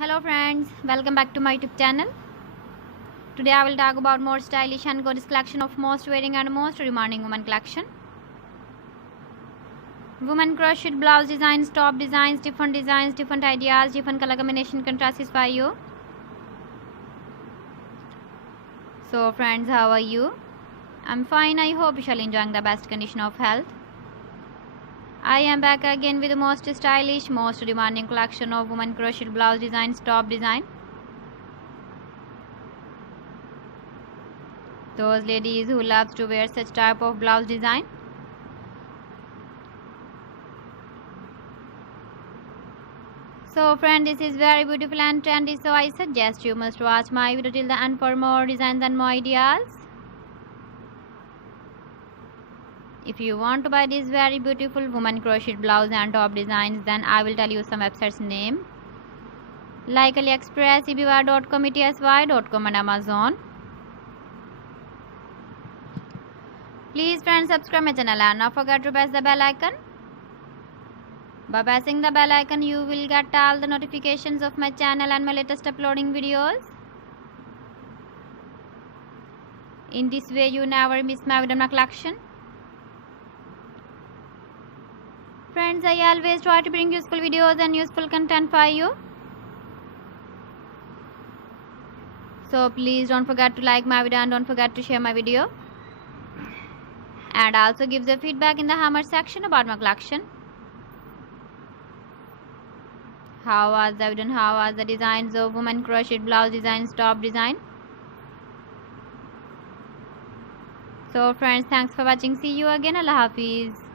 Hello friends, welcome back to my YouTube channel. Today I will talk about more stylish and gorgeous collection of most wearing and most demanding women collection. Women crochet blouse designs, top designs, different ideas, different color combination can satisfy you. So friends, how are you? I'm fine. I hope you shall enjoying the best condition of health. I am back again with the most stylish, most demanding collection of women crochet blouse designs, top design. Those ladies who loves to wear such type of blouse design. So friend, this is very beautiful and trendy, so I suggest you must watch my video till the end for more designs and more ideas. If you want to buy this very beautiful woman crochet blouse and top designs, then I will tell you some websites name like AliExpress, eBay.com, etsy.com and Amazon. Please friends, subscribe my channel and not forget to press the bell icon. By pressing the bell icon, you will get all the notifications of my channel and my latest uploading videos. In this way, you never miss my video collection. Friends, I always try to bring useful videos and useful content for you. So please don't forget to like my video and don't forget to share my video. And also give the feedback in the comment section about my collection. How was the video and how was the designs of women crochet blouse designs, top design. So friends, thanks for watching. See you again. Allah Hafiz.